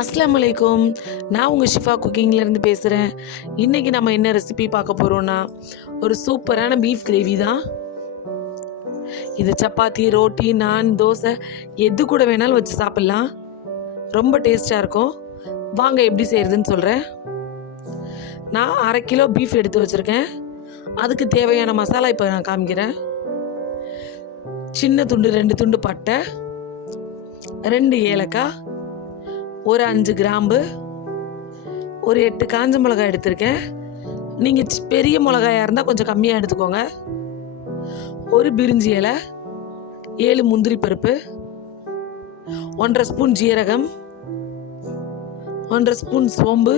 அஸ்ஸலாமு அலைக்கும். நான் உங்கள் ஷிஃபா குக்கிங்லேருந்து பேசுகிறேன். இன்றைக்கி நம்ம என்ன ரெசிபி பார்க்க போகிறோன்னா, ஒரு சூப்பரான பீஃப் கிரேவி தான். இது சப்பாத்தி, ரோட்டி, நான், தோசை எது கூட வேணாலும் வச்சு சாப்பிட்லாம். ரொம்ப டேஸ்ட்டாக இருக்கும். வாங்க எப்படி செய்கிறதுன்னு சொல்கிறேன். நான் 1/2 கிலோ பீஃப் எடுத்து வச்சுருக்கேன். அதுக்கு தேவையான மசாலா இப்போ நான் காமிக்கிறேன். சின்ன துண்டு 2 துண்டு பட்டை, 2 ஏலக்காய், ஒரு 5 கிராம்பு, ஒரு 8 காஞ்ச மிளகாய் எடுத்திருக்கேன். நீங்கள் பெரிய மிளகாயாக இருந்தால் கொஞ்சம் கம்மியாக எடுத்துக்கோங்க. ஒரு பிரிஞ்சி இலை, 7 முந்திரி பருப்பு, 1/2 ஸ்பூன் ஜீரகம், 1/2 ஸ்பூன் சோம்பு,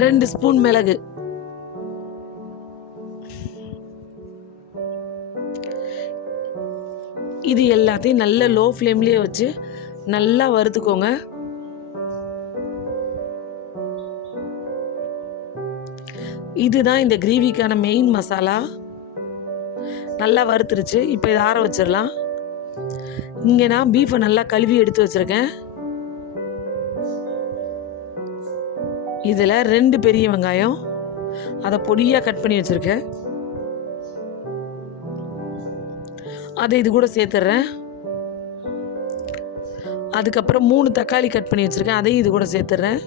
2 ஸ்பூன் மிளகு. இது எல்லாத்தையும் நல்ல லோ ஃப்ளேம்லேயே வச்சு நல்லா வறுத்துக்கோங்க. இதுதான் இந்த கிரேவிக்கான மெயின் மசாலா. நல்லா வறுத்துருச்சு. இப்போ இதை ஆற வச்சிடலாம். இங்கே நான் பீஃபை நல்லா கழுவி எடுத்து வச்சுருக்கேன். இதில் 2 பெரிய வெங்காயம், அதை பொடியாக கட் பண்ணி வச்சுருக்கேன். அதை இது கூட சேர்த்துட்றேன். அதுக்கப்புறம் 3 தக்காளி கட் பண்ணி வச்சுருக்கேன். அதையும் இது கூட சேர்த்துட்றேன்.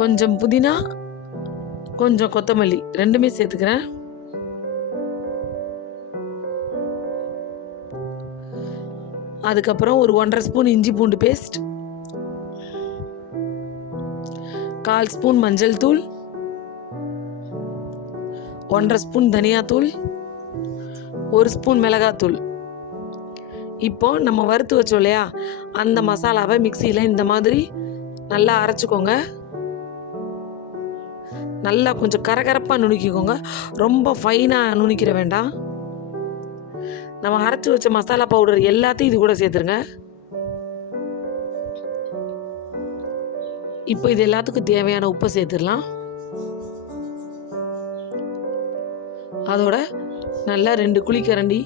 கொஞ்சம் புதினா, கொஞ்சம் கொத்தமல்லி, 2மே சேர்த்துக்கிறேன். அதுக்கப்புறம் ஒரு 1/2 ஸ்பூன் இஞ்சி பூண்டு பேஸ்ட், 1/4 ஸ்பூன் மஞ்சள் தூள், 1/2 ஸ்பூன் தனியாத்தூள், 1 ஸ்பூன் மிளகாத்தூள். இப்போ நம்ம வறுத்து வச்சோம் இல்லையா, அந்த மசாலாவை மிக்சியில் இந்த மாதிரி நல்லா அரைச்சிக்கோங்க. நல்லா கொஞ்சம் கரகரப்பாக நுணுக்கிக்கோங்க. ரொம்ப ஃபைனாக நுணுக்கிற வேண்டாம். நம்ம அரைச்சி வச்ச மசாலா பவுடர் எல்லாத்தையும் இது கூட சேர்த்துருங்க. இப்போ இது எல்லாத்துக்கும் தேவையான உப்பை சேர்த்துடலாம். அதோட நல்லா 2 குழிக்கரண்டி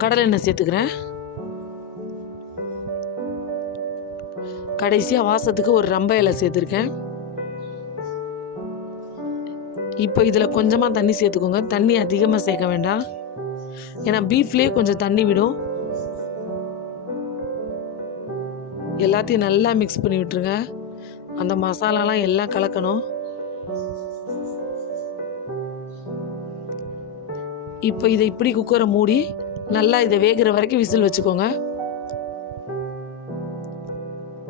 கடலை எண்ணெய் சேர்த்துக்கிறேன். கடைசியாக வாசத்துக்கு ஒரு ரம்ப இலை சேர்த்துருக்கேன். இப்போ இதில் கொஞ்சமாக தண்ணி சேர்த்துக்கோங்க. தண்ணி அதிகமாக சேர்க்க வேண்டாம், ஏன்னா பீஃப்லேயே கொஞ்சம் தண்ணி விடும். எல்லாத்தையும் நல்லா மிக்ஸ் பண்ணி விட்டுருங்க. அந்த மசாலாலாம் எல்லாம் கலக்கணும். இப்போ இதை இப்படி குக்கரை மூடி நல்லா இதை வேகிற வரைக்கும் விசில் வச்சுக்கோங்க.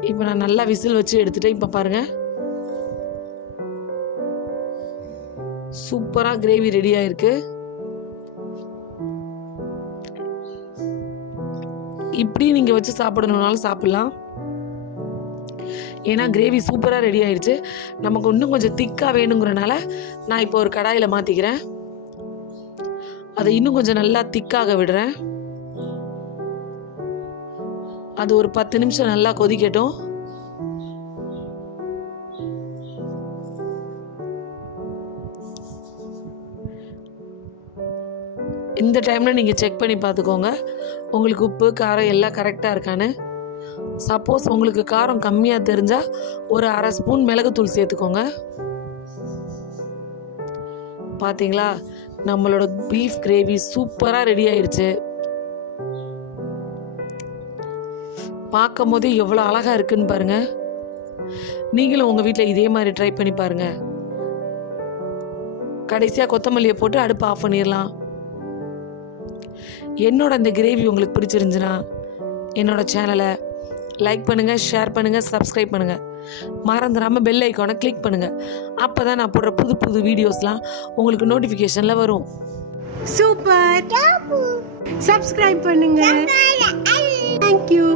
இப்போ நான் நல்லா விசில் வச்சு எடுத்துட்டேன். இப்போ பாருங்கள், சூப்பராக கிரேவி ரெடி ஆயிருக்கு. இப்படி நீங்கள் வச்சு சாப்பிடணுன்னாலும் சாப்பிட்லாம். ஏன்னா கிரேவி சூப்பராக ரெடி ஆயிடுச்சு. நமக்கு இன்னும் கொஞ்சம் திக்காக வேணுங்கிறனால நான் இப்போ ஒரு கடாயில் மாற்றிக்கிறேன். அதை இன்னும் கொஞ்சம் நல்லா திக்காக விடுறேன். அது ஒரு 10 நிமிஷம் நல்லா கொதிக்கட்டும். இந்த டைமில் நீங்கள் செக் பண்ணி பார்த்துக்கோங்க, உங்களுக்கு உப்பு காரம் எல்லாம் கரெக்டாக இருக்கான்னு. சப்போஸ் உங்களுக்கு காரம் கம்மியாக தெரிஞ்சால் ஒரு 1/2 ஸ்பூன் மிளகுத்தூள் சேர்த்துக்கோங்க. பார்த்தீங்களா, நம்மளோட பீஃப் கிரேவி சூப்பராக ரெடி ஆயிடுச்சு. பார்க்கும் போதே எவ்வளோ அழகாக இருக்குன்னு பாருங்கள். நீங்களும் உங்கள் வீட்டில் இதே மாதிரி ட்ரை பண்ணி பாருங்கள். கடைசியாக கொத்தமல்லியை போட்டு அடுப்பு ஆஃப் பண்ணிடலாம். என்னோட இந்த கிரேவி உங்களுக்கு பிடிச்சிருந்துச்சுன்னா என்னோட சேனலை லைக் பண்ணுங்கள், ஷேர் பண்ணுங்கள், சப்ஸ்கிரைப் பண்ணுங்கள். மறந்துடாமல் பெல் ஐக்கானை கிளிக் பண்ணுங்கள். அப்போ தான் நான் போடுற புது புது வீடியோஸ்லாம் உங்களுக்கு நோட்டிஃபிகேஷனில் வரும். சூப்பர். சப்ஸ்கிரைப் பண்ணுங்க. தேங்க்யூ.